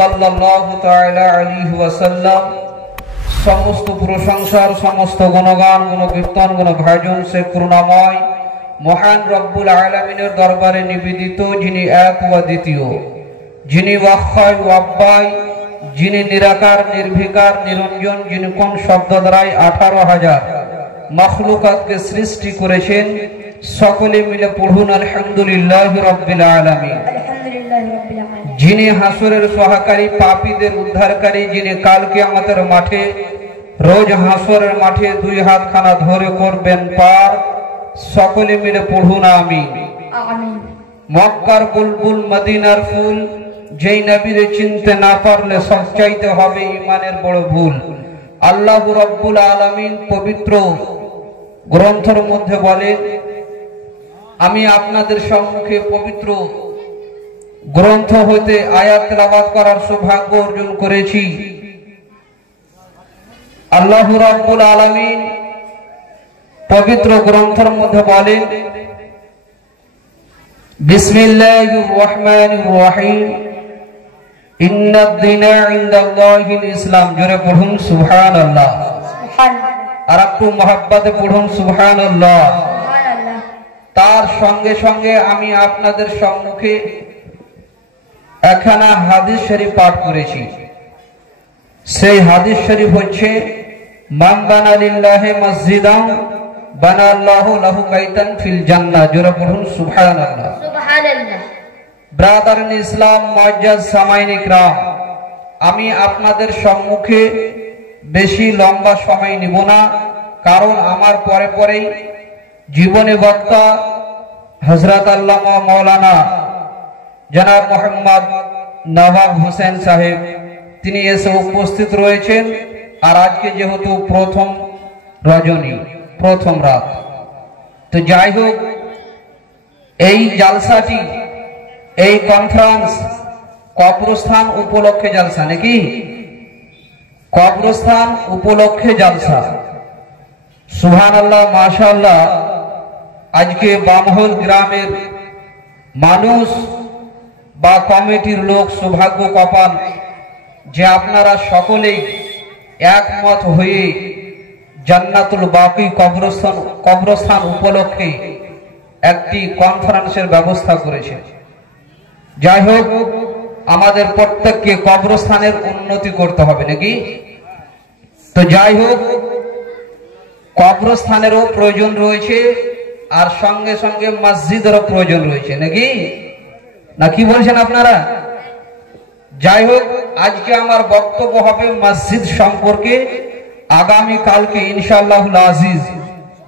সাল্লাল্লাহু তাআলা আলাইহি ওয়াসাল্লাম। সমস্ত প্রশংসার সমস্ত গুণগান গুণকীর্তন গুণভাজন সে করুণাময় মহান রব্বুল আলামিনের দরবারে নিবেদিত, যিনি এক ও দ্বিতীয়, যিনি ওয়াক্কায় ওয়াব্বাই, যিনি নিরাকার নির্বিকার নিরঞ্জন, যিনি কোন শব্দ দ্বারাই 18,000 মাখলুকাতকে সৃষ্টি করেছেন। সকলে মিলে পড়ুন আলহামদুলিল্লাহি রাব্বিল আলামিন। যিনি হাসরের সহকারী, পাপীদের উদ্ধারকারী, যিনি কাল কিয়ামতের মাঠে রোজ হাসরের মাঠে দুই হাতখানা ধরে করবেন পার। সকলে মিলে পড়ুন আমিন। মক্কার বুলবুল মদিনার ফুল, যেই নবীরে চিনতে না পারলে সব চাইতে হবে ঈমানের বড় ভুল। আল্লাহ রাব্বুল আলামিন পবিত্র গ্রন্থের মধ্যে বলেন, আমি আপনাদের সম্মুখে পবিত্র গ্রন্থ হইতে আয়াত তেলাওয়াত করার সৌভাগ্য অর্জন করেছি। আল্লাহ রাব্বুল আলামিন পবিত্র গ্রন্থের মধ্যে বলেন, বিসমিল্লাহির রহমানির রহিম, ইন্নাদ দীনা ইনদাল্লাহিল ইসলাম। জোরে পড়ুন সুবহানাল্লাহ। আর একটু মহব্বতে পড়ুন সুবহানাল্লাহ। তার সঙ্গে সঙ্গে আমি আপনাদের সম্মুখে একখানা হাদিস শরীফ পাঠ করেছি। সেই হাদিস শরীফ হচ্ছে, মান বানা লিল্লাহি মসজিদান বানা আল্লাহু লাহু বাইতান ফিল জান্নাহ। জোরে পড়ুন সুবহানাল্লাহ। সুবহানাল্লাহ। ব্রাদারান ইসলাম, মুআজ্জাজ সামাইন ইকরাম, আমি আপনাদের সম্মুখে বেশি লম্বা সময় নিব না, কারণ আমার পরে পরেই জীবনী বক্তা হযরত আল্লামা মাওলানা জনাব মোহাম্মদ নওয়াব হোসেন সাহেব তিনি এসে উপস্থিত রয়েছেন। আর আজকে যেহেতু প্রথম রজনী, প্রথম রাত, তো যাই হোক, এই জালসাটি, এই কনফারেন্স কবরস্থান উপলক্ষে জালসা, নাকি কবরস্থান উপলক্ষে জালসা। সুবহানাল্লাহ, মাশাআল্লাহ। আজকে বামহল গ্রামের মানুষ বা কমিটির লোক সৌভাগ্য কপাল যে আপনারা সকলেই একমত হয়ে জান্নাতুল বাকি কবরস্থান উপলক্ষে একটি কনফারেন্সের ব্যবস্থা করেছে। যাই হোক, আমাদের প্রত্যেককে কবরস্থানের উন্নতি করতে হবে, নাকি? তো যাই হোক, কবরস্থানেরও প্রয়োজন রয়েছে, আর সঙ্গে সঙ্গে মসজিদেরও প্রয়োজন রয়েছে, নাকি? না কি বলছেন আপনারা? যাই হোক, আজকে আমার বক্তব্য হবে মসজিদ সম্পর্কে। আগামী কালকে ইনশাআল্লাহুল আজিজ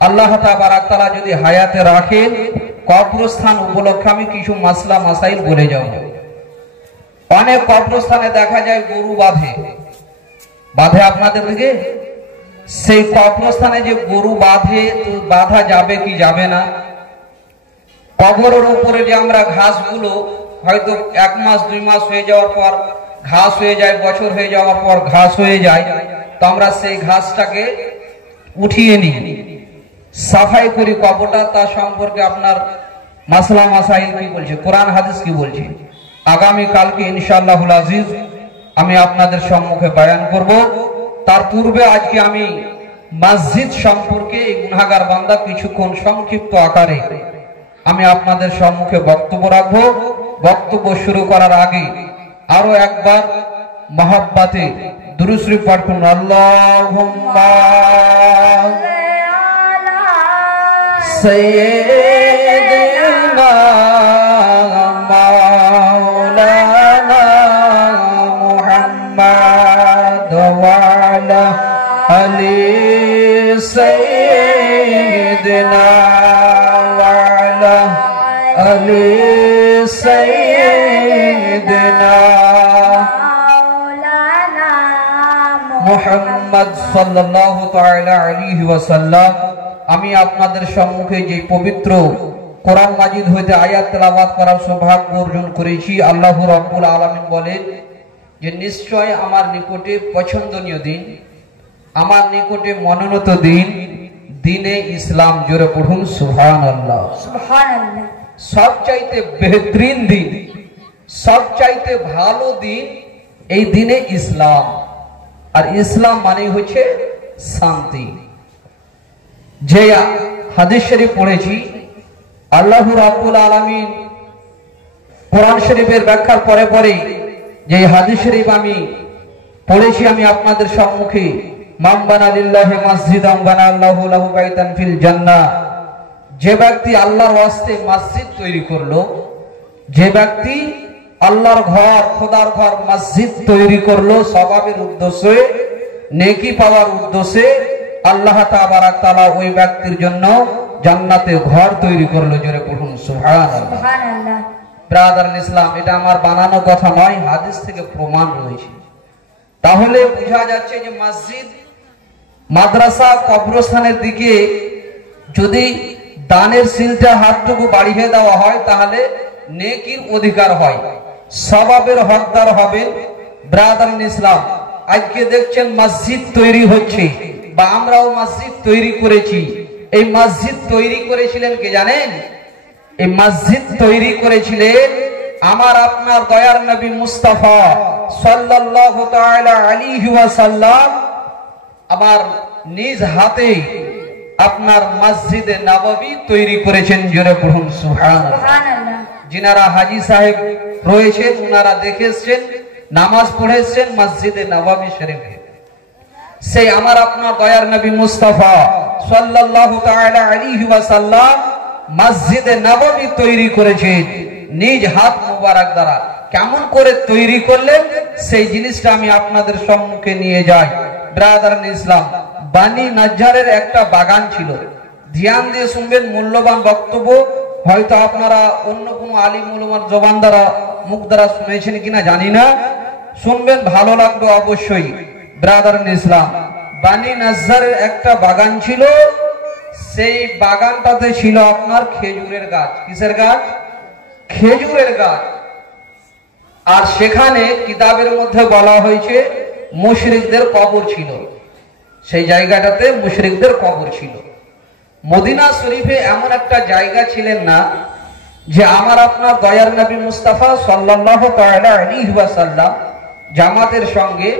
আল্লাহ তাবারাক তাআলা যদি হায়াতে রাখেন, কবরস্থান উপলক্ষে আমি কিছু মাসলা মাসাইল বলে যাব। অনেক কবরস্থানে দেখা যায় গরু বাঁধে আপনাদের দিকে। সেই কবরস্থানে যে গরু বাঁধে, তো বাঁধা যাবে কি যাবে না? কবরের উপরে যে আমরা ঘাসগুলো হয়তো 1 মাস 2 মাস হয়ে যাওয়ার পর ঘাস হয়ে যায়, বছর হয়ে যাওয়ার পর ঘাস হয়ে যায়, তো আমরা সেই ঘাসটাকে উঠিয়ে নিই, সাফাই করি কবরটা। তার সম্পর্কে আপনার মাসলা মাসাইল কি বলছে, কোরআন হাদিস কি বলছে, আগামী কালকে ইনশাআল্লাহুল আজিজ আমি আপনাদের সম্মুখে বয়ান করব। তার পূর্বে আজকে আমি মসজিদ সম্পর্কে এই গুনাহগার বান্দা কিছুক্ষণ সংক্ষিপ্ত আকারে আমি আপনাদের সম্মুখে বক্তব্য রাখবো। বক্তব্য শুরু করার আগে আরো একবার মহব্বতে দুরূদ শরীফ পাঠ করুন। আল্লাহুম্মা সাইয়্যিদিনা মাওলানা মুহাম্মদ ওয়া আলা আলি সাইয়্যিদিনা ওয়া আলা আলি সাইয়্যিদিনা মাওলানা মুহাম্মদ সাল্লাল্লাহু তাআলা আলাইহি ওয়াসাল্লাম। আমি আপনাদের সম্মুখে যে পবিত্র কোরআন মাজিদ হইতে আয়াত তেলাওয়াত করার সৌভাগ্য অর্জন করেছি, আল্লাহ রাব্বুল আলামিন বলেন যে নিশ্চয় আমার নিকটে পছন্দনীয় দিন, আমার নিকটে মনোনীত দিন, দিনে ইসলাম। জোরে পড়ুন সুবহানাল্লাহ। সুবহানাল্লাহ। সবচাইতে বেহতরিন দিন, সবচাইতে ভালো দিন এই দিনে ইসলাম, আর ইসলাম মানে হচ্ছে শান্তি। যে হাদিস শরীফ পড়েছি, আল্লাহ রাব্বুল আলামিন কোরআন শরীফের ব্যাখ্যার পরে পরে যে হাদিস শরীফ আমি পড়েছি আমি আপনাদের সম্মুখে, মান বানা লিল্লাহি মাসজিদান বানা আল্লাহু লাহু বাইতান ফিল জান্নাহ, যে ব্যক্তি আল্লাহর ওয়াস্তে মসজিদ তৈরি করলো, যে ব্যক্তি আল্লাহর ঘর, খোদার ঘর মসজিদ তৈরি করলো সওয়াবের উদ্দেশ্যে, নেকি পাওয়ার উদ্দেশ্যে, আল্লাহ তাবারক তাআলা ওই ব্যক্তির জন্য জান্নাতে ঘর তৈরি করলো। জোরে পড়ুন সুবহানাল্লাহ। সুবহানাল্লাহ। ব্রাদার ইসলাম, এটা আমার বানানো কথা নয়, হাদিস থেকে প্রমাণ রয়েছে। তাহলে বোঝা যাচ্ছে যে মসজিদ, মাদ্রাসা, কবরস্থানের দিকে যদি দানের সিলটা হাতটুকু বাড়িয়ে দেওয়া হয় তাহলে নেকির অধিকার হয়, সওয়াবের হকদার হবেন। ব্রাদার ইসলাম, আজকে দেখছেন মসজিদ তৈরি হচ্ছে, বা আমরাও মসজিদ তৈরি করেছি। এই মসজিদ তৈরি করেছিলেন কে জানেন? এই মসজিদ তৈরি করেছিলেন আমার আপনার দয়ার নবী মুস্তাফা সাল্লাল্লাহু তাআলা আলাইহি ওয়াসাল্লাম। আমার নিজ হাতে আপনার মসজিদে নববী তৈরি করেছেন। জোরে পড়ুন সুবহানাল্লাহ। যিনারা হাজী সাহেব রয়েছেন ওনারা দেখেছেন, নামাজ পড়েছেন মসজিদে নববী শরীফে। সেই আমার আপনার দয়ার নবী মুস্তাফা সাল্লাল্লাহু তাআলা আলাইহি ওয়াসাল্লাম মসজিদে নববী তৈরি করেছেন নিজ হাত মুবারক দ্বারা। কেমন করে তৈরি করলেন সেই জিনিসটা আমি আপনাদের সম্মুখে নিয়ে যাই। ব্রাদার ইসলাম, বানি নাজ্জারের একটা বাগান ছিল। ধ্যান দিয়ে শুনবেন, মূল্যবান বক্তব্য। হয়তো আপনারা অন্য কোনো আলিম উলামার জবান দ্বারা, মুখ দ্বারা শুনেছেন কিনা জানি না, শুনবেন, ভালো লাগবে অবশ্যই। ব্রাদার ইসলাম, বানি নাজ্জারের একটা বাগান ছিল। সেই বাগানটাতে ছিল আপনার খেজুরের গাছ। কিসের গাছ? খেজুরের গাছ। আর সেখানে কিতাবের মধ্যে বলা হয়েছে মুশরিকদের কবর ছিল। সেই জায়গাটাতে মুশরিকদের কবর ছিল। মদিনা শরীফে এমন একটা জায়গা ছিলেন না যে আমার আপনার দয়ার নবী মুস্তাফা সাল্লাল্লাহু তাআলা আলাইহি ওয়াসাল্লাম জামাতের সঙ্গে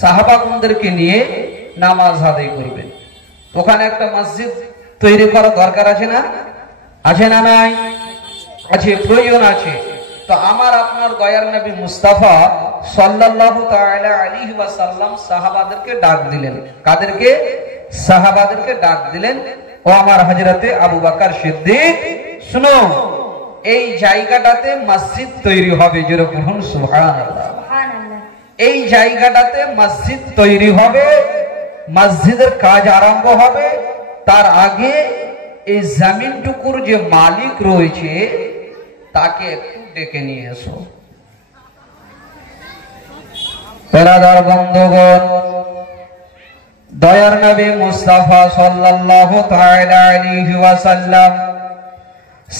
সাহাবাগণদেরকে নিয়ে নামাজ আদায় করবেন। ওখানে একটা মসজিদ তৈরি করা দরকার আছে না? আছে না? নাই? আছে, প্রয়োজন আছে। তো আমার আপনার দয়ার নবী মুস্তাফা সাল্লাল্লাহু তাআলা আলাইহি ওয়াসাল্লাম সাহাবাদেরকে ডাক দিলেন। কাদেরকে? সাহাবাদেরকে ডাক দিলেন, ও আমার হযরতে আবু বকর সিদ্দিক, শুনো, এই জায়গাটাতে মসজিদ তৈরি হবে। জোরে বলুন সুবহানাল্লাহ। সুবহানাল্লাহ। এই জায়গাটাতে মসজিদ তৈরি হবে, মসজিদের কাজ আরম্ভ হবে। তার আগে এই জমিনটুকুর যে মালিক রয়েছে তাকে একটু ডেকে নিয়ে এসো। বেরাদার বন্ধুগণ, দয়ার নবী মুস্তাফা সাল্লাল্লাহু তাআলা আলাইহি ওয়াসাল্লাম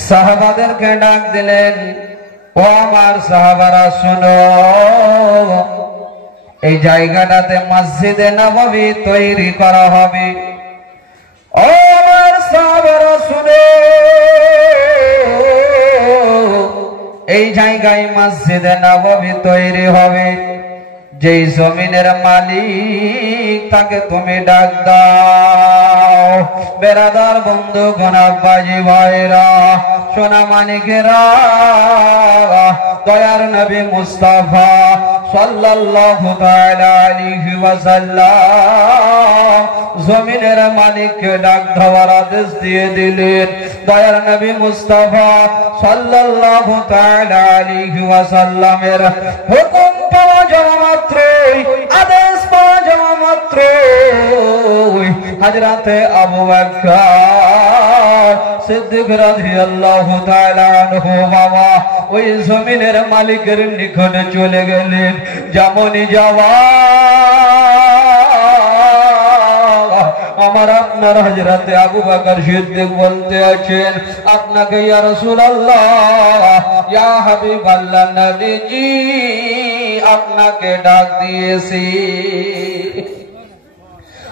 সাহাবাদেরকে ডাক দিলেন, ও আমার সাহাবারা শুনো, এই জায়গাটাতে মসজিদে নববী তৈরি করা হবে। ও আমার সাহাবারা শুনো, এই জায়গায় মসজিদে নববী তৈরি হবে। যেই জমিনের মালিক তাকে তুমি ডাক দাও। বেরাদার বন্ধুগণ, আব্বাজি ভাইরা, সোনা মানিকেরা, দয়ার নবী মুস্তাফা সাল্লাল্লাহু তাআলা আলাইহি ওয়াসাল্লাম জমিনের মালিককে ডাক দেওয়ার আদেশ দিয়ে দিলেন। দয়ার নবী মুস্তাফা সাল্লাল্লাহু তাআলা আলাইহি ওয়াসাল্লামের হুকুম পাওয়া যাওয়া মাত্রই, আদেশ পাওয়া যাওয়া মাত্রই হযরতে আবু বকর সিদ্দিক রাদিয়াল্লাহু তাআলা আনহু বাবা ওই জমিনের মালিকের নিকটে চলে গেলেন। যেমনই যাওয়া আমার আপনার হযরতে আবু বকর সিদ্দিক বলতে আছেন, আপনাকে ইয়া রাসূলুল্লাহ, ইয়া হাবিবাল্লাহ, নবীজি আপনাকে ডাক দিয়েছি।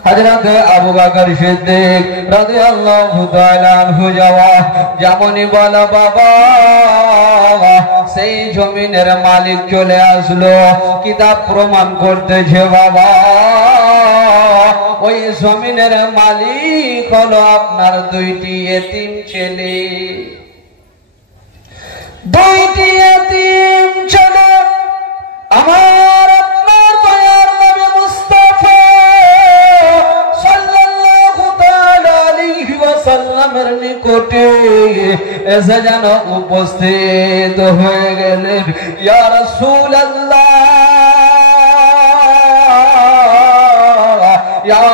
হযরত আবু বকর সিদ্দিক রাদিয়াল্লাহু তাআলা আনহু জবাব যেমনই বলা, বাবা সেই জমিনের মালিক চলে আসলো, কিতাব প্রমাণ করতেছে বাবা ওই জমিনের মালিক হলো আপনার দুইটি এতিম ছেলে। দুইটি এতিম ছেলে আমার আপনার দয়ার নবী মুস্তাফা সাল্লাল্লাহু তাআলা আলাইহি ওয়াসাল্লামের নিকটে এসে যেন উপস্থিত হয়ে গেলেন। ইয়া রাসূলুল্লাহ, ইয়া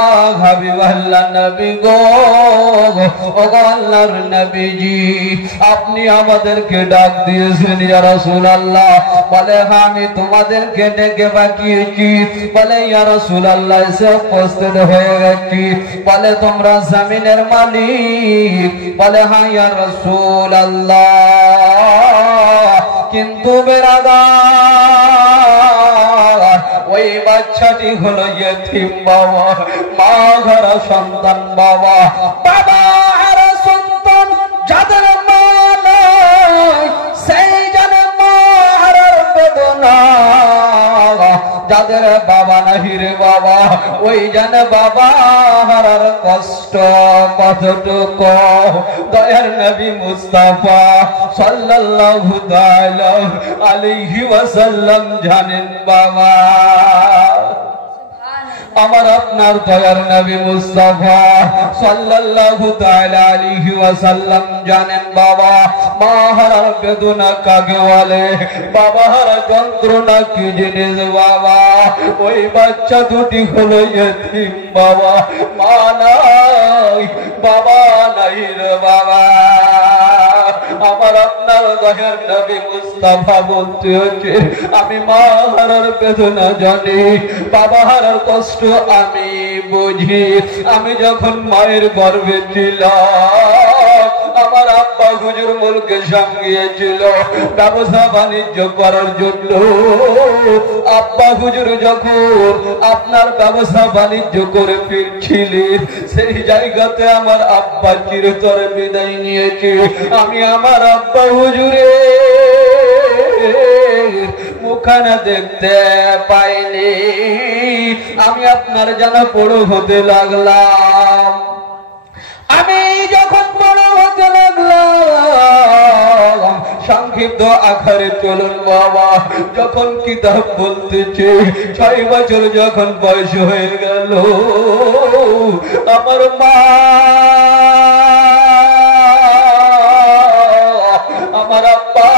হাবিবাল্লাহ নবী গো, ও আল্লাহর নবীজি আপনি আমাদেরকে ডাক দিয়েছেন ইয়া রাসূলুল্লাহ। বলে হ্যাঁ আমি তোমাদেরকে ডেকে পাঠিয়েছি। বলে ইয়া রাসূলুল্লাহ এসে উপস্থিত হয়ে গেছি। বলে তোমরা জমিনের মালিক? বলে হ্যাঁ ইয়া রাসূলুল্লাহ, কিন্তু বেরাদার ওই বাচ্চাটি হলো ইয়েতিম বাবা, মা হারা সন্তান বাবা, বাবা হারা সন্তান। যাদের মা নাই সেই জানে মা হারার বেদনা, যাদের বাবা নাহি রে বাবা ওই জানে বাবা হারার কষ্ট কতটুকু। দয়ার নবী মুস্তাফা সাল্লাল্লাহু তাআলা আলাইহি ওয়াসাল্লাম জানেন বাবা। আমার আপনার দয়ার নবী মুস্তাফা সাল্লাল্লাহু তাআলা আলাইহি ওয়াসাল্লাম জানেন বাবা মা হারার বেদনা কাকে বলে, বাবা হারা যন্ত্রণা কি জিনিস বাবা। ওই বাচ্চা দুটি হলো ইয়েতিম বাবা, মা নাই বাবা নাই রে বাবা। আমার আপনার দয়ার নবী মুস্তাফা বলতে হচ্ছে আমি মা হারার বেদনা জানি, বাবা হারার কষ্ট আমি বুঝি। আমি যখন মায়ের গর্ভে ছিলাম আমার আব্বা হুজুর মুলকে সঙ্গিয়েছিল ব্যবসা বাণিজ্য করার জন্য। আব্বা হুজুর যখন আপনার ব্যবসা বাণিজ্য করে ফিরছিলেন সেই জায়গাতে আমার আব্বা চিরতরে বিদায় নিয়েছে। আমি আমার আব্বা হুজুরে মুখানা দেখতে পাইনি। আমি আপনার যেন বড় হতে লাগলাম। আমি যখন বড় হতে লাগলাম সংক্ষিপ্ত আকারে চলুন বাবা, যখন কিতাব বলতেছে 6 বছর যখন বয়স হয়ে গেল আমার মা আমার আব্বা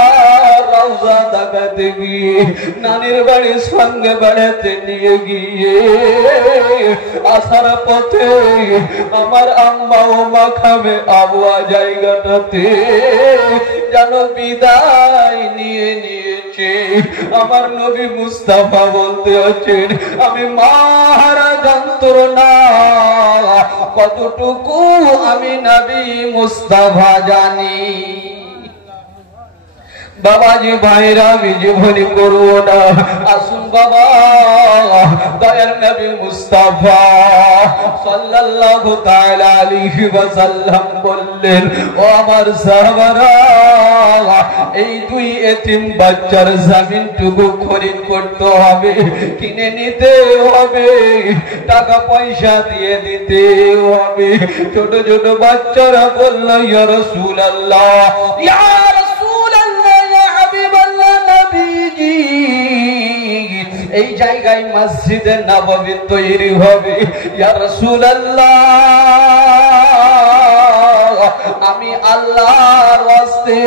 রওজা দেখাতে গিয়ে নানির বাড়ির সঙ্গে বেড়াতে নিয়ে গিয়ে আসার পথে আমার আম্মা ও মাখামে আবুয়া জায়গাটাতে যেন বিদায় নিয়ে নিয়েছে। আমার নবী মুস্তাফা বলতে আছেন আমি মাহারা যন্ত্রণা কতটুকু আমি নবী মুস্তাফা জানি। বাবাজি ভাইরা আমি জীবনী করবো না, আসুন বাবা দয়ার নবী মুস্তাফা সাল্লাল্লাহু তাআলা আলাইহি ওয়াসাল্লাম বললেন ও আমার সাহাবারা এই দুই এতিম বাচ্চার জমিনটুকু খরিদ করতে হবে, কিনে নিতে হবে, টাকা পয়সা দিয়ে দিতে হবে। ছোট ছোট বাচ্চারা বলল ইয়া রাসূলুল্লাহ, ইয়া এই জায়গায় মসজিদে নববী তৈরি হবে। ইয়া রাসূলুল্লাহ আমি আল্লাহর ওয়াস্তে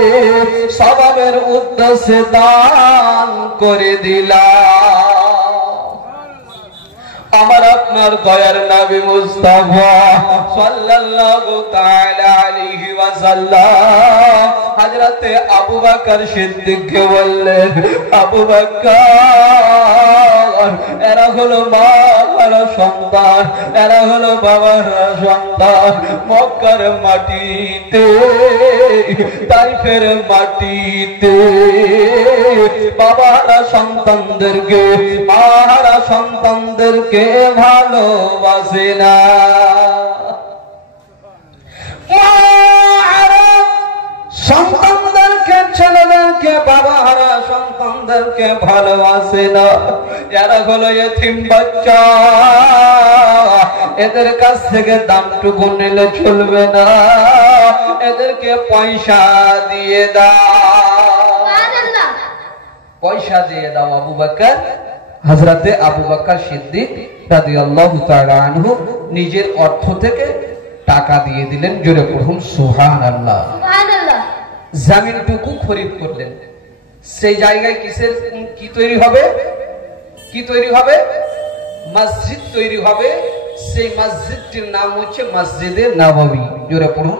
সওয়াবের উদ্দেশ্যে দান করে দিলাম। আমার আপনার দয়ার নবী মুস্তাফা সাল্লাল্লাহু তাআলা আলাইহি ওয়াসাল্লাম হযরতে আবু বকর সিদ্দিককে বললেন আবু বকর এরা হলো মার সন্তান, এরা হলো বাবার সন্তান। মক্কার মাটিতে তাইফের মাটিতে বাবারা সন্তানদেরকে মারা সন্তানদেরকে ভালোবাসে না। সন্তানদেরকে মেয়েদেরকে ছেলেদেরকে বাবা হারা সন্তানদেরকে ভালোবাসে না, যারা হলো এতিম বাচ্চা, এদের কাছ থেকে দামটুকু নিলে চলবে না, এদেরকে পয়সা দিয়ে দাও, পয়সা দিয়ে দাও। আবু বকর, হযরতে আবু বকর সিদ্দিক রাদিয়াল্লাহু তাআলা আনহু নিজের অর্থ থেকে টাকা দিয়ে দিলেন। জোরে পড়ুন সুবহানাল্লাহ। সুবহানাল্লাহ। জমিনটুকু খরিদ করলেন। সেই জায়গায় কিসের কি তৈরি হবে? কি তৈরি হবে? মসজিদ তৈরি হবে। সেই মসজিদটির নাম হচ্ছে মসজিদে নববী। জোরে পড়ুন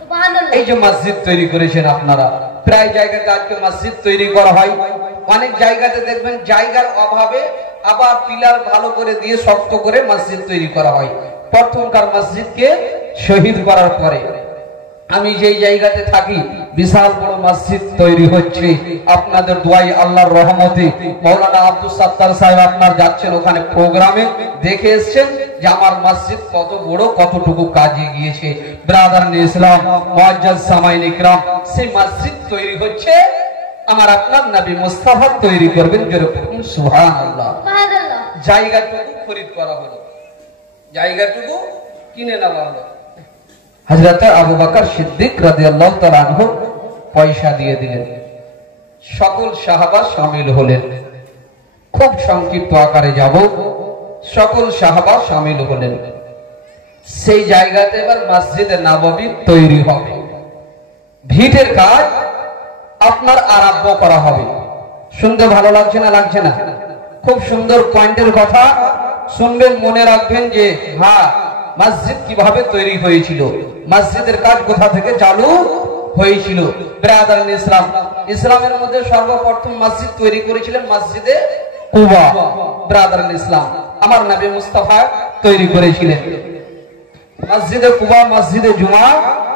সুবহানাল্লাহ। এই যে মসজিদ তৈরি করেছেন আপনারা, প্রায় জায়গাতে আজকে মসজিদ তৈরি করা হয়। অনেক জায়গাতে দেখবেন জায়গার অভাবে আবার পিলার ভালো করে দিয়ে শক্ত করে মসজিদ তৈরি করা হয়। প্রথমকার মসজিদকে শহীদ করার পরে আমি যেই জায়গাতে থাকি বিশাল বড় মসজিদ তৈরি হচ্ছে। আপনাদের দোয়াই, আল্লাহর রহমতে মাওলানা আব্দুল সাত্তার সাহেব আপনার যাচ্ছেন ওখানে প্রোগ্রামে, দেখে এসেছেন যে আমার মসজিদ কত বড়, কতটুকু কাজে গিয়েছে। ব্রাদার ইসলাম, মুআজ্জাজ সামাইন ইকরাম, সেই মসজিদ তৈরি হচ্ছে। আমার আপনার নবী মুস্তাফা তৈরি করবেন। জোরে বলুন সুবহানাল্লাহ। সুবহানাল্লাহ। জায়গাটুকু খরিদ করা হলো, জায়গাটুকু কিনে নেওয়া হলো। হযরত আবু বকর সিদ্দিক রাদিয়াল্লাহু তাআলা আনহু পয়সা দিয়ে দিলেন। সকল সাহাবা শামিল হলেন। খুব সংক্ষিপ্ত আকারে যাব, সকল সাহাবা শামিল হলেন। সেই জায়গাতে এবার মসজিদে নববী তৈরি হবে। ভিটের কাজ আপনার আরম্ভ করা হবে। শুনতে ভালো লাগছে না? লাগছে না? খুব সুন্দর পয়েন্টের কথা শুনবেন, মনে রাখবেন যে হ্যাঁ, মসজিদ কিভাবে তৈরি হয়েছিল, মসজিদের কাজ কোথা থেকে চালু হয়েছিল। ব্রাদার ইসলাম, ইসলামের মধ্যে সর্বপ্রথম মসজিদ তৈরি করেছিলেন মসজিদে কুবা। ব্রাদার ইসলাম, আমার নবী মুস্তাফা তৈরি করেছিলেন মসজিদে কুবা, মসজিদে জুমা,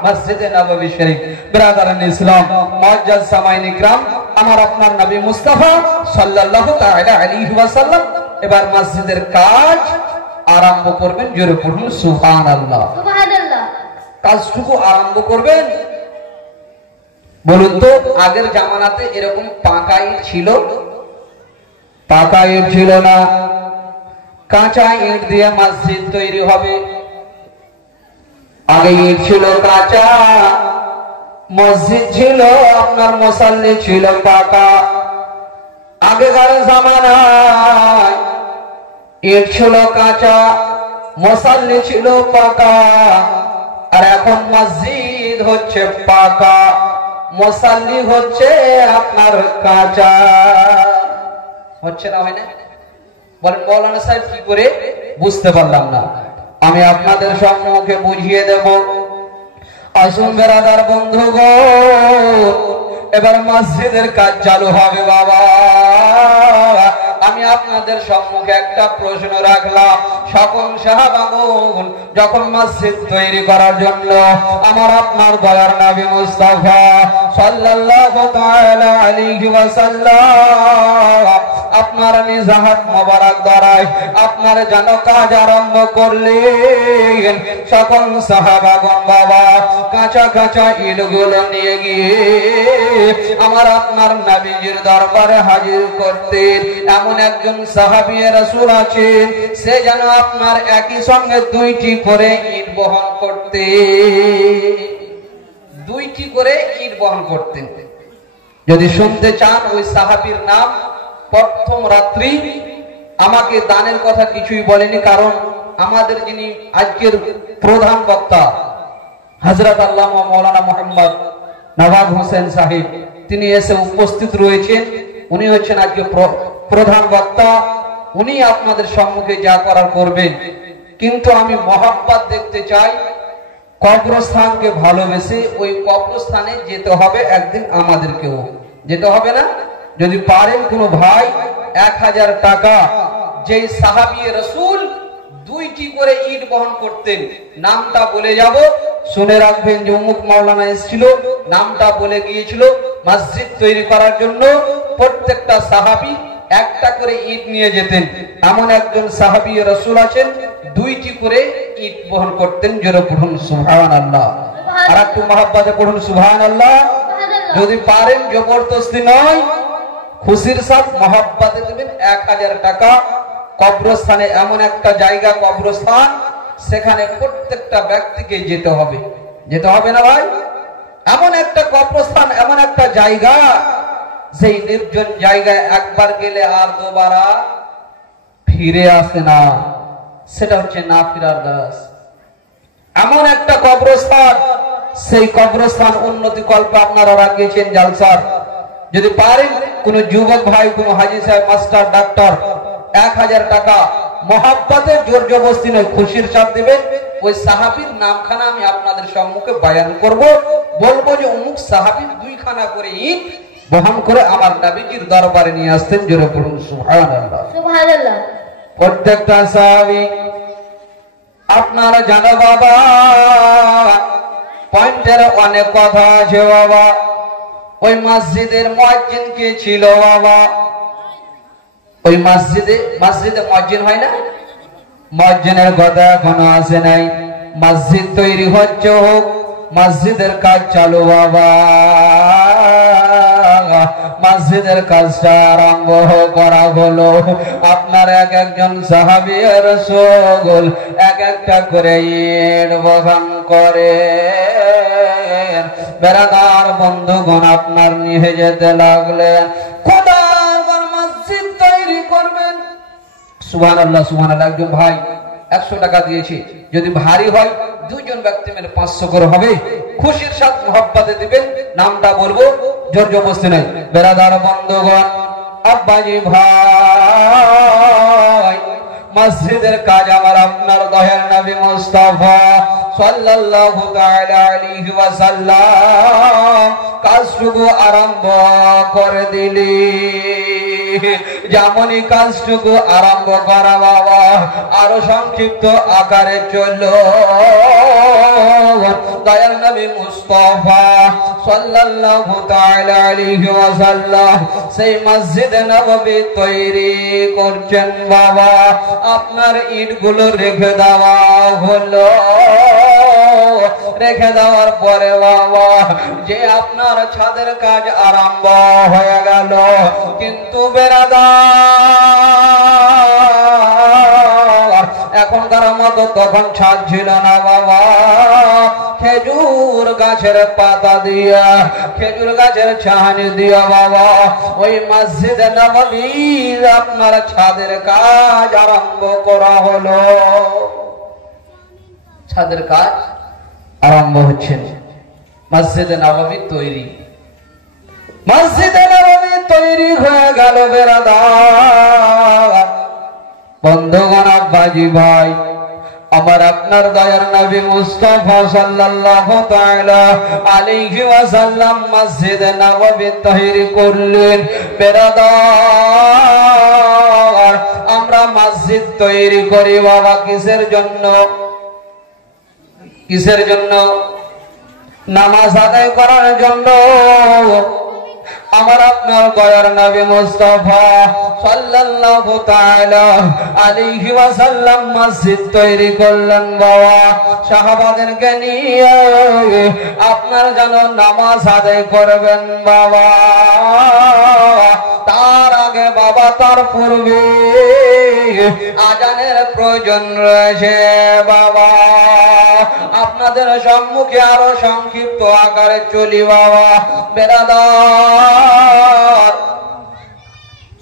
মসজিদে নববী শরীফ। ব্রাদার ইসলাম, মুআজ্জাজ সামাইন ইকরাম, আমার আপনার নবী মুস্তাফা সাল্লাল্লাহু তাআলা আলাইহি ওয়াসাল্লাম এবার মসজিদের কাজ আরম্ভ করবেন। জোরে পড়ুন সুবহানাল্লাহ। সুবহানাল্লাহ। কাজটুকু আরম্ভ করবেন। বলুন তো, আগের জামানাতে এরকম পাকা ইট ছিল? পাকা ইট ছিল না, কাঁচা ইট দিয়ে মসজিদ তৈরি হবে। আগে ইট ছিল কাঁচা, মসজিদ ছিল আপনার মুসাল্লি ছিল পাকা। আগেকার জামানায় ইট ছিল কাঁচা, মুসাল্লি ছিল পাকা। আর এখন মসজিদ হচ্ছে পাকা, মুসাল্লি হচ্ছে আপনার কাঁচা। হচ্ছে না? হয় না? বলেন মাওলানা সাহেব কি করে? বুঝতে পারলাম না, আমি আপনাদের সম্মুখে বুঝিয়ে দেব। আসুন বেরাদার বন্ধুগণ, এবার মসজিদের কাজ চালু হবে। বাবা, আমি আপনাদের সম্মুখে একটা প্রশ্ন রাখলাম। সকল সাহাবাগণ যখন মসজিদ তৈরি করার জন্য আমার আপনার দয়ার নবী মুস্তাফা সাল্লাল্লাহু তাআলা আলাইহি ওয়াসাল্লাম আপনার নিজ হাত মোবারক দ্বারায় আপনার যেন কাজ আরম্ভ করলেন, সকল সাহাবাগণ বাবা কাঁচা কাঁচা ইটগুলো নিয়ে গিয়ে আমার আপনার নবীজির দরবারে হাজির করতেন। এমন একজন সাহাবী রাসূল আছেন, সে যেন আপনার একই সঙ্গে দুইটি করে ইট বহন করতেন, দুইটি করে ইট বহন করতেন। যদি শুনতে চান ওই সাহাবীর নাম, প্রথম রাত্রি আমাকে দানের কথা কিছুই বলেনি, কারণ আমাদের যিনি আজকের প্রধান বক্তা হযরত আল্লামা মাওলানা মুহাম্মদ নওয়াব হোসেন সাহেব, তিনি এসে উপস্থিত রয়েছেন। উনি হচ্ছেন আজকে প্রধান বক্তা, উনি আপনাদের সম্মুখে যা করার করবেন। কিন্তু আমি মহব্বত দেখতে চাই, কবরস্থানকে ভালোবেসে ওই কবরস্থানে যেতে হবে একদিন, আমাদেরকেও যেতে হবে না? যদি পারেন কোনো ভাই 1000 টাকা, যেই সাহাবী রাসূল দুইটি করে ইট বহন করতেন, নামটা বলে যাব, শুনে রাখবেন যে অমুক মাওলানা এসেছিল, নামটা বলে গিয়েছিল। মসজিদ তৈরি করার জন্য প্রত্যেকটা সাহাবী একটা করে ইট নিয়ে যেতেন। এমন একজন সাহাবী রাসূল আছেন, দুইটি করে ইট বহন করতেন। জোরে পড়ুন সুবহানাল্লাহ। আর একটু মহব্বতে পড়ুন সুবহানাল্লাহ। যদি পারেন জবরদস্তি নয়, খুশির সাথে মহব্বতে দেবেন 1000 টাকা। কবরস্থানে এমন একটা জায়গা, কবরস্থান, সেখানে প্রত্যেকটা ব্যক্তিকে যেতে হবে। যেতে হবে না ভাই? এমন একটা কবরস্থান, এমন একটা জায়গা, সেই নির্জন জায়গায় একবার গেলে আর দুবারা ফিরে আসে না। সেটা হচ্ছে না ফিরার দাস। এমন একটা কবরস্থান, সেই কবরস্থান উন্নতি কল্পে আপনারা রাখিয়েছেন জালসার। যদি পারেন কোন যুবক ভাই, কোন হাজি সাহেব, মাস্টার, ডাক্তার 1000 টাকা মহব্বতে, জোর জবরদস্তি নয়, খুশির সাথে দিবেন। ওই সাহাবীর নামখানা আমি আপনাদের সম্মুখে বয়ান করব, বলবো যে অমুক সাহাবীর 2 খানা করে ইট বহন করে আমার নবীজির দরবারে নিয়ে আসতেন। জোরে পড়ুন সুবহানাল্লাহ, সুবহানাল্লাহ। প্রত্যেকটা সাহাবী আপনারা জানো বাবা, পয়েন্টের অনেক কথা আছে বাবা। ওই মসজিদের মুয়াজ্জিন কে ছিল বাবা? ওই মসজিদে মুয়াজ্জিন হয় না? মুয়াজ্জিনের কথা এখনো আসে নাই। মসজিদ তৈরি হচ্ছে, হোক, মসজিদের কাজ চালু বাবা। মসজিদের কাজটা আরম্ভ করা হলো। আপনার এক একজন সাহাবী রাসূল এক একটা করে ইট বহন করে। বেরাদার বন্ধুগণ, আপনার নিয়ে যেতে লাগলেন। খোদার মসজিদ তৈরি করবেন। সুবহানাল্লাহ, সুবহানাল্লাহ। একজন ভাই 100 টাকা দিয়েছে। যদি ভারী হয় 2 জন ব্যক্তি মিলে 500 করে হবে। খুশির সাথে মহব্বতে দিবেন। নামটা বলবো, জোর জবরদস্তি নয়। বেরাদার বন্ধুগণ, আব্বাজি ভাই, মসজিদের কাজ আমার আপনার দয়ার নবী মুস্তাফা সাল্লাল্লাহু তাআলা আলাইহি ওয়াসাল্লাম কাজটুকু আরম্ভ করে দিলি। যেমনই কাজটুকু আরম্ভ করা বাবা, আরো সংক্ষিপ্ত আকারে চলল। দয়ার নবী মুস্তাফা সাল্লাল্লাহু তাআলা আলাইহি ওয়াসাল্লাম সেই মসজিদে নববী তৈরি করছেন বাবা। আপনার ইটগুলো রেখে দেওয়া হলো। রেখে দেওয়ার পরে বাবা, যে আপনার ছাদের কাজ আরম্ভ হয়ে গেল। কিন্তু বেরাদার, এখনকার মতো তখন ছাদ ছিল না বাবা। খেজুর গাছের পাতা দিয়া, খেজুর গাছের ছাহানি দিয়া বাবা, ওই মসজিদে নববীর আপনার ছাদের কাজ আরম্ভ করা হলো। ছাদের কাজ আরম্ভ হচ্ছে। মসজিদে নববী তৈরি, মসজিদে নববী তৈরি হয়ে গেল। বেরাদার বন্ধুগণ, আব্বাজি ভাই, আমার আপনার দয়ার নবী মুস্তাফা সাল্লাল্লাহু তাআলা আলাইহি ওয়াসাল্লাম মসজিদে নববী তৈরি করলেন। বেরাদার, আমরা মসজিদ তৈরি করি বাবা কিসের জন্য? কিসের জন্য? নামাজ আদায় করার জন্য। আমার আপনার দয়ার নবী মুস্তাফা সাল্লাল্লাহু তাআলা আলাইহি ওয়াসাল্লাম মসজিদ তৈরি করলেন বাবা। সাহাবাদেরকে নিয়ে আপনার যেন নামাজ আদায় করবেন বাবা। তার আগে বাবা, তার পূর্বে আজানের প্রয়োজন রয়েছে বাবা। আপনাদের সম্মুখে আরো সংক্ষিপ্ত আকারে চলি বাবা। বেরাদার,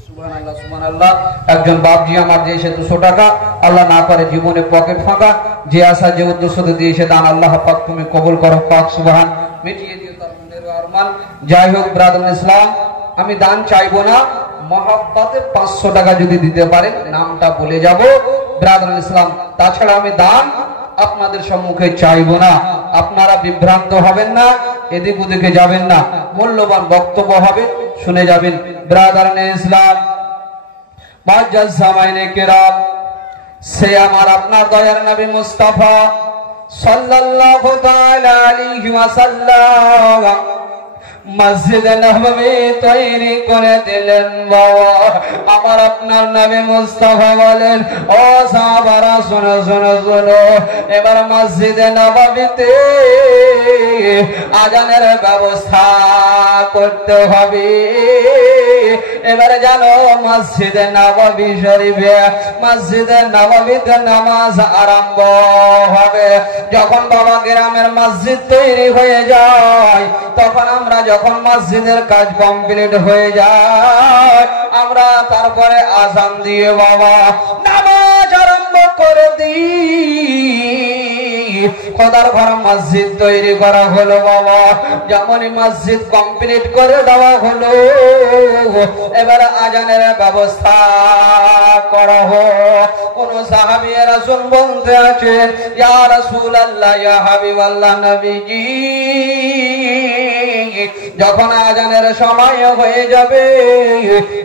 সুবহানাল্লাহ, সুবহানাল্লাহ। একজন বাপজি আমার দিয়েছে 200 টাকা। আল্লাহ না করে জীবনে পকেট ফাঁকা। যে আশা যে উদ্দেশ্য দিয়েছে দান আল্লাহ পাক তুমি কবুল করো পাক সুবহান। মিটিয়ে দিও তার মনের আরমান। যাই হোক ব্রাদার ইসলাম, আমি দান চাইবো না। মহব্বতে 500 টাকা যদি দিতে পারেন, নামটা বলে যাব ব্রাদার ইসলাম। তাছাড়া আমি দান আপনাদের সম্মুখে চাইবো না। আপনারা বিভ্রান্ত হবেন না, এদিক ওদিকে যাবেন না। মূল্যবান বক্তব্য হবে, শুনে যাবেন। ব্রাদার ইসলাম, মুআজ্জাজ সামাইনে কেরাম, সে আমার আপনার দয়ার নবী মুস্তাফা সাল্লাল্লাহু তাআলা আলাইহি ওয়াসাল্লাম মসজিদ নববী তৈরি করে দিলেন বাবা। আমার আপনার নবী মুস্তাফা বলেন, ও সাহাবারা শোনো শোনো শোনো, এবার মসজিদ নববীতে আজানের ব্যবস্থা করতে হবে। এবারে জানো মসজিদে নববী শরীফে মসজিদে নববীতে নামাজ আরম্ভ হবে। যখন বাবা গ্রামের মসজিদ তৈরি হয়ে যায়, তখন আমরা যখন মসজিদের কাজ কমপ্লিট হয়ে যায়, আমরা তারপরে আযান দিয়ে বাবা নামাজ আরম্ভ করে দিই। খোদার ঘর মসজিদ তৈরি করা হলো বাবা। যেমনই মসজিদ কমপ্লিট করে দেওয়া হলো, এবারে আজানের ব্যবস্থা করা হলো। কোন সাহাবী রাসূল বলতে আছেন, ইয়া রাসূলুল্লাহ, ইয়া হাবিবাল্লাহ, নবীজি যখন আজানের সময় হয়ে যাবে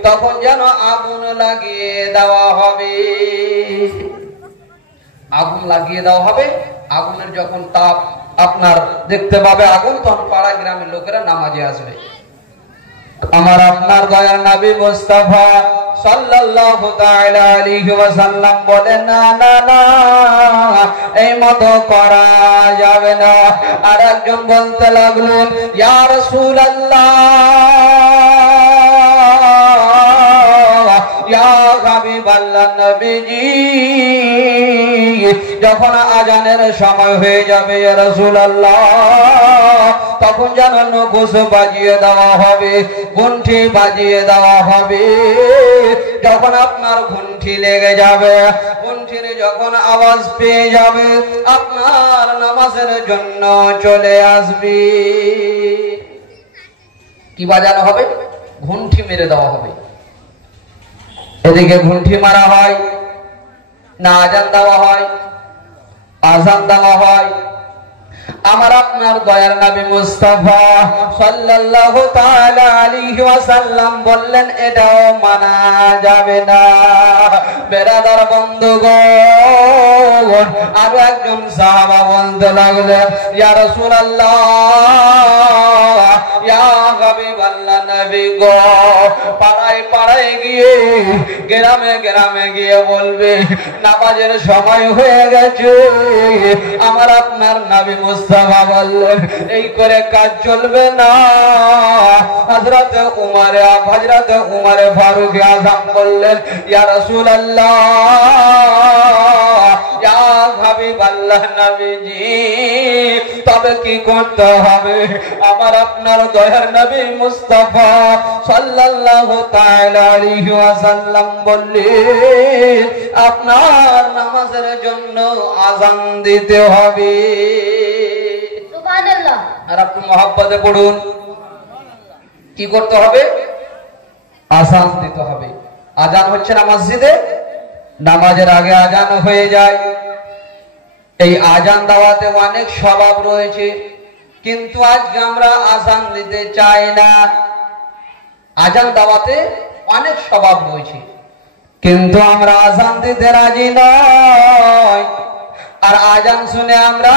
তখন যেন আগুন লাগিয়ে দেওয়া হবে। আগুন লাগিয়ে দেওয়া হবে। আগুনের যখন তাপ আপনার দেখতে পাবে আগুন, তখন পাড়া গ্রামের লোকেরা নামাজে আসবে। আমার আপনার দয়ার নবী মুস্তাফা সাল্লাল্লাহু তাআলা আলাইহি ওয়াসাল্লাম বলেন, না না না, এই মতো করা যাবে না। আর একজন বলতে লাগলেন, ইয়া রাসূলুল্লাহ, ইয়া হাবিবাল্লাহ, নবীজি যখন আজানের সময় হয়ে যাবে ইয়া রাসূলুল্লাহ, তখন যেন নকুশ বাজিয়ে দেওয়া হবে, ঘন্টি বাজিয়ে দেওয়া হবে। যখন আপনার ঘন্টি লেগে যাবে, ঘন্টির যখন আওয়াজ পেয়ে যাবে, আপনার নামাজের জন্য চলে আসবে। কি বাজানো হবে? ঘন্টি মেরে দেওয়া হবে। এদিকে ঘন্টি মারা হয় না আজান দেওয়া হয়? আজান দেওয়া হয়। আমার আপনার দয়ার নবী মুস্তাফা সাল্লাল্লাহু তাআলা আলাইহি ওয়াসাল্লাম বললেন, এটাও মানা যাবে না। বেরাদার বন্ধুগণ, আরো একজন সাহাবা বলতে লাগলেন, ইয়া রাসূলুল্লাহ, ইয়া হাবিবাল্লাহ, নবী গো, পাড়ায় পাড়ায় গিয়ে গ্রামে গ্রামে গিয়ে বলবে নামাজের সময় হয়ে গেছে। আমার আপনার নবী মুস্তাফা বললেন, এই করে কাজ চলবে না। হযরত উমর ফারুক আযম বললেন, ইয়া রাসূলুল্লাহ, ইয়া হাবিবাল্লাহ, নবীজি তবে কি করতে হবে? আমার আপনার দয়ার নবী মুস্তাফা সাল্লাল্লাহু তাআলা আলাইহি ওয়াসাল্লাম বললেন, আপনার নামাজের জন্য আযান দিতে হবে। সুবহানাল্লাহ। আর আপনি মহব্বতে পড়ুন, কি করতে হবে? আযান দিতে হবে। আযান হচ্ছে না মসজিদে, নামাজের আগে আযান হয়ে যায়। এই আযান দেওয়াতে অনেক স্বভাব রয়েছে, কিন্তু আজকে আমরা আযান দিতে চাই না। আযান দেওয়াতে অনেক স্বভাব রয়েছে, কিন্তু আমরা আযান দিতে রাজি নয়। আর আযান শুনে আমরা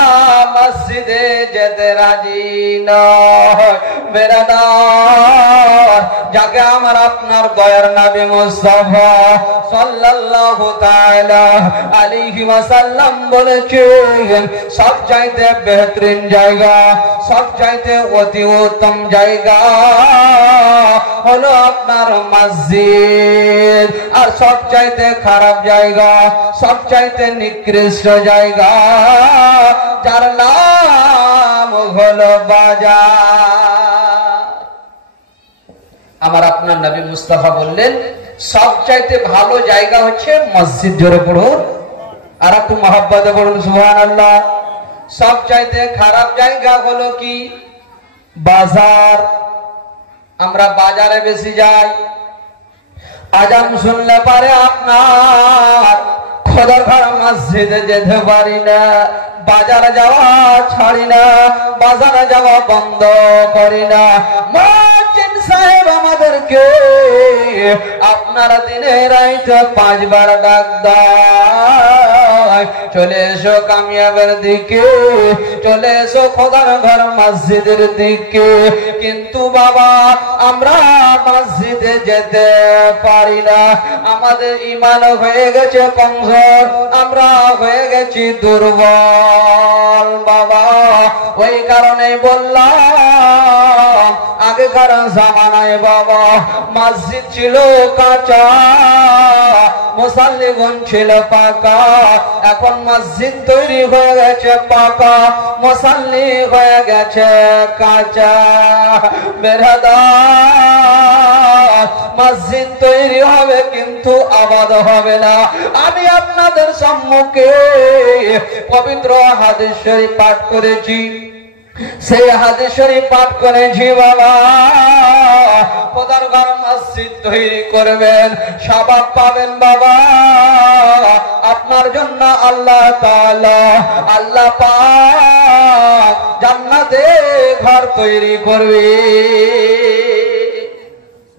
মসজিদে যেতে রাজি নয়। বেরাদার, যাকে আমার আপনার দয়ার নবী মুস্তাফা সাল্লাল্লাহু তাআলা আলাইহি ওয়াসাল্লাম বলেছেন, সবচাইতে বেহতরিন জায়গা, সবচাইতে অতি উত্তম জায়গা হলো আপনার মসজিদ। আর সবচাইতে খারাপ জায়গা, সবচাইতে নিকৃষ্ট জায়গা, যার নাম হলো বাজার। আমার আপনার নবী মুস্তাফা বললেন, সবচাইতে ভালো জায়গা হচ্ছে মসজিদ। জোরে পড়ুন, আর একটু মহব্বতে পড়ুন, সুবহানাল্লাহ। সবচাইতে খারাপ জায়গা হলো কি? বাজার। আমরা বাজারে বেশি যাই। আযান শুনলে পারে আপনার খোদার ঘর মসজিদে যেতে পারি না, বাজারে যাওয়া ছাড়ি না, বাজারে যাওয়া বন্ধ করি না। মুয়াজ্জিন সাহেব আমাদেরকে আপনারা দিনে রাইতে 5 বার ডাক দেয়। চলে এসো কামিয়াবের দিকে, চলে এসো খোদার ঘর মসজিদের দিকে। কিন্তু বাবা আমরা মসজিদে যেতে পারি না, আমাদের ঈমান হয়ে গেছে কমজোর, আমরা হয়ে গেছি দুর্বল বাবা। ওই কারণে বললাম আগেকার জামানায় বাবা মসজিদ ছিল কাঁচা, মুসাল্লিগণ ছিল পাকা। এখন মসজিদ তৈরি হয়ে গেছে পাকা, মুসাল্লি হয়ে গেছে কাঁচা। বেরাদার মসজিদ তৈরি হবে কিন্তু আবাদ হবে না। আমি আপনাদের সম্মুখে পবিত্র হাদিস শরীফ পাঠ করেছি, সেই হাদিস শরীফ পাঠ করেছি বাবা। খোদার ঘর মসজিদ তৈরি করবেন, সওয়াব পাবেন বাবা। আপনার জন্য আল্লাহ তাআলা আল্লাহ পাক জান্নাতে ঘর তৈরি করবে।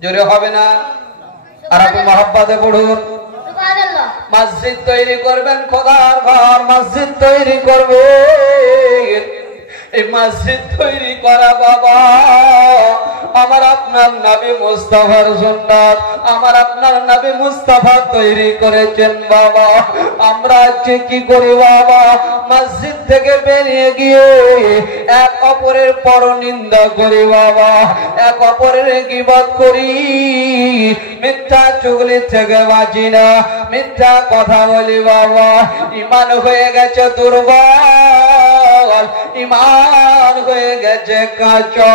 জোরে হবে না? আর আপনি মহব্বতে পড়ুন। সুবহানাল্লাহ। মসজিদ তৈরি করবেন, খোদার ঘর মসজিদ তৈরি করবেন। এই মসজিদ তৈরি করা বাবা আমার আপনার নবী মুস্তাফার সুন্নাত, আমার আপনার নবী মুস্তাফা তৈরি করেছেন বাবা। আমরা আজকে কি করি বাবা, মসজিদ থেকে বেরিয়ে গিয়ে এক অপরের পরনিন্দা করি বাবা, এক অপরের গীবত করি, মিথ্যা চুগলি থেকে বাঁচি না, মিথ্যা কথা বলি বাবা। ঈমান হয়ে গেছে দুর্বল, ঈমান হয়ে গেছে কাঁচা।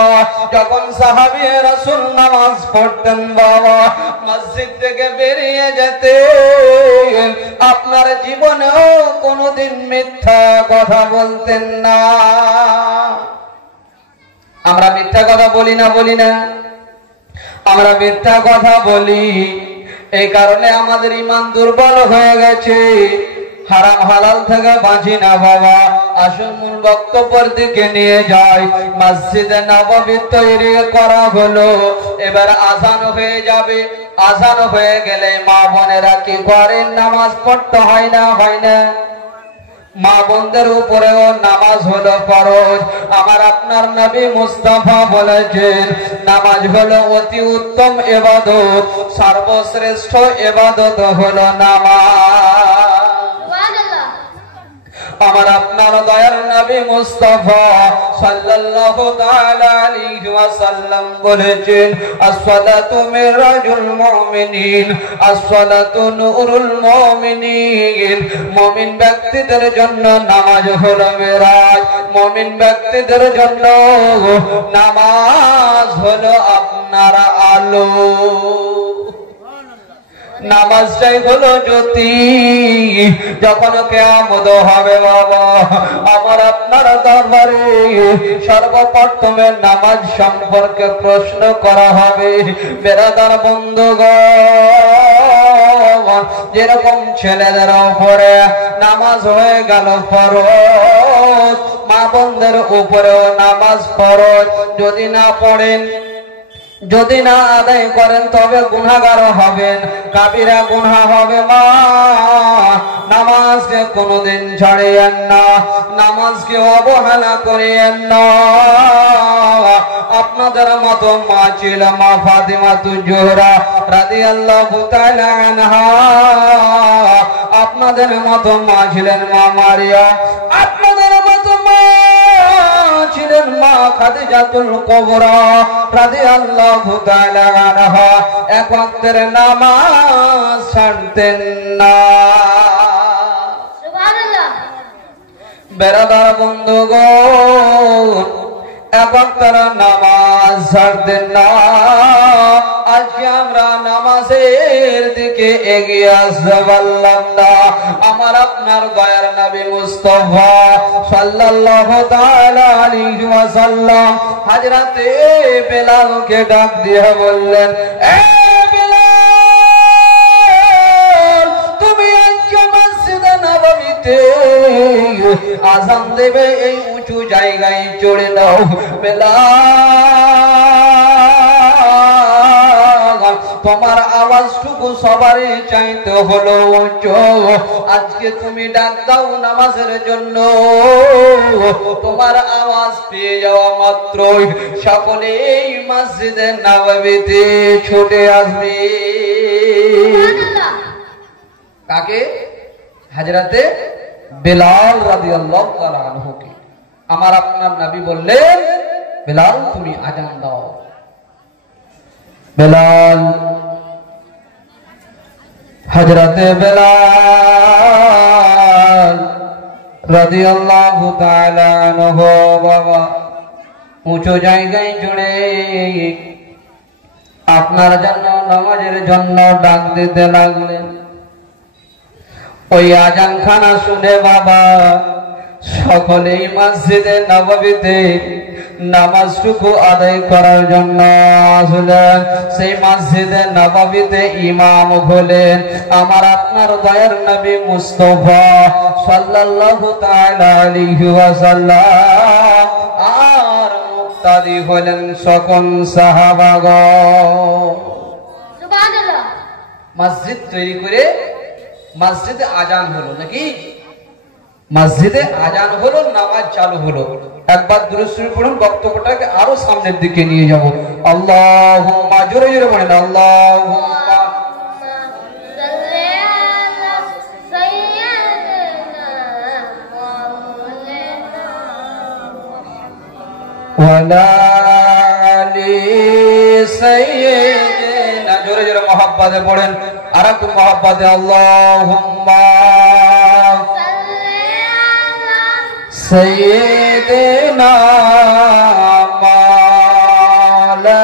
যখন সাহাবী রাসূল নামাজ পড়তেন বাবা, মসজিদ থেকে বেরিয়ে যেতেন, আপনার জীবনেও কোনোদিন মিথ্যা কথা বলতেন না। আমরা মিথ্যা কথা বলি না, বলি না? আমরা মিথ্যা কথা বলি, এই কারণে আমাদের ঈমান দুর্বল হয়ে গেছে। হারাম হালাল থেকে বাঁচি না বাবা। আসুন মূল বক্তব্যের দিকে নিয়ে যাই। মসজিদে নববী তৈরি করা হলো, এবার আজান হয়ে যাবে। আজান হয়ে গেলে মা বোনেরা কি করেন? নামাজ পড়তে হয় না, হয় না? মা বোনদের উপরেও নামাজ হলো ফরজ। আমার আপনার নবী মুস্তাফা বলেছেন নামাজ হলো অতি উত্তম ইবাদত, সর্বশ্রেষ্ঠ ইবাদত হলো নামাজ। আমার আপনার দয়ার নবী মুস্তাফা সাল্লাল্লাহু তাআলা আলাইহি ওয়াসাল্লাম বলেছেন as-salatu mirajul mu'minin, as-salatu nurul mu'minin। মুমিন ব্যক্তিদের জন্য নামাজ হলো মিরাজ, মুমিন ব্যক্তিদের জন্য নামাজ হলো আপনার আলো। নামাজটাই হলো জ্যোতি। যখন কিয়ামত হবে বাবা, আমার আপনার দরবারে সর্বপ্রথমে নামাজ সম্পর্কে প্রশ্ন করা হবে। বেরাদার বন্ধুগণ, যেরকম ছেলেদের উপরে নামাজ হয়ে গেল ফরজ, মা বোনদের উপরেও নামাজ ফরজ। যদি না পড়েন, যদি না আদায় করেন তবে গুনাহগার হবেন, কাবিরা গুনাহ হবে। মা নামাজকে কোনোদিন ছাড়িয়েন না, নামাজকে অবহেলা করিয়েন না। আপনাদের মতো মা ছিল মা ফাতিমাতুজ জোহরা রাদিয়াল্লাহু তাআলা আনহা, আপনাদের মতো মা ছিলেন মা মারিয়াম, আপনাদের মতো মা ছিলেন মা খাদিজাতুল কুবরা রাদিয়াল্লাহু তাআলা আনহা। এক ওয়াক্তের নামাজ ছাড়তেন না। সুবহানাল্লাহ। বেরাদার বন্ধুগণ, এক ওয়াক্তের নামাজ ছাড়তেন না। আজকে আমরা নামাজের দিকে এগিয়ে আসতে পারলাম না। আমার আপনার দয়ার নবী মুস্তাফা সাল্লাল্লাহু তাআলা আলাইহি ওয়াসাল্লাম হযরতে বেলালকে ডাক দিয়ে বললেন, এ বেলাল, তুমি আজকে মসজিদে নববীতে আযান দেবে, এই উঁচু জায়গায় চড়ে নাও। বেলাল, তোমার আওয়াজটুকু সবারই চাইতে হলো উচ্চ। আজকে তুমি ডাক দাও নামাজের জন্য, তোমার আওয়াজ পেয়ে যাওয়া মাত্রই সকলেই মসজিদে নববীতে ছুটে আসবে। কাকে? হযরতে বেলাল রাদিয়াল্লাহু তাআলা আনহুকে। আমার আপনার নবী বললেন, বেলাল তুমি আযান দাও। বেলাল, হযরতে বেলাল রাদিয়াল্লাহু তাআলা আনহু বাবা উঁচু জায়গায় জুড়ে আপনার জন্য নামাজের জন্য ডাক দিতে লাগলেন। ওই আযান খানা শুনে বাবা সকলেই মসজিদে নববীতে নামাজটুকু আদায় করার জন্য আসলেন। সেই মসজিদে নববীতে ইমাম হলেন আমার আপনার দয়ার নবী মুস্তাফা সাল্লাল্লাহু তাআলা আলাইহি ওয়াসাল্লাম, আর মুক্তাদি হলেন সকল সাহাবাগণ। সুবহানাল্লাহ। মসজিদ তৈরি করে মসজিদে আযান হলো নাকি? মসজিদে আযান হলো, নামাজ চালু হলো। একবার দুরূদ শরীফ পড়ুন, বক্তব্যটাকে আরো সামনের দিকে নিয়ে যাব। আল্লাহুম্মা, জোরে জোরে বলেন আল্লাহুম্মা সাল্লি আলা সাইয়্যিদিনা মাওলানা ওয়া আলা আলি সাইয়্যিদিনা। জোরে জোরে মহব্বতে পড়েন, আর একটু মহব্বতে আল্লাহুম্মা سيدنا مولانا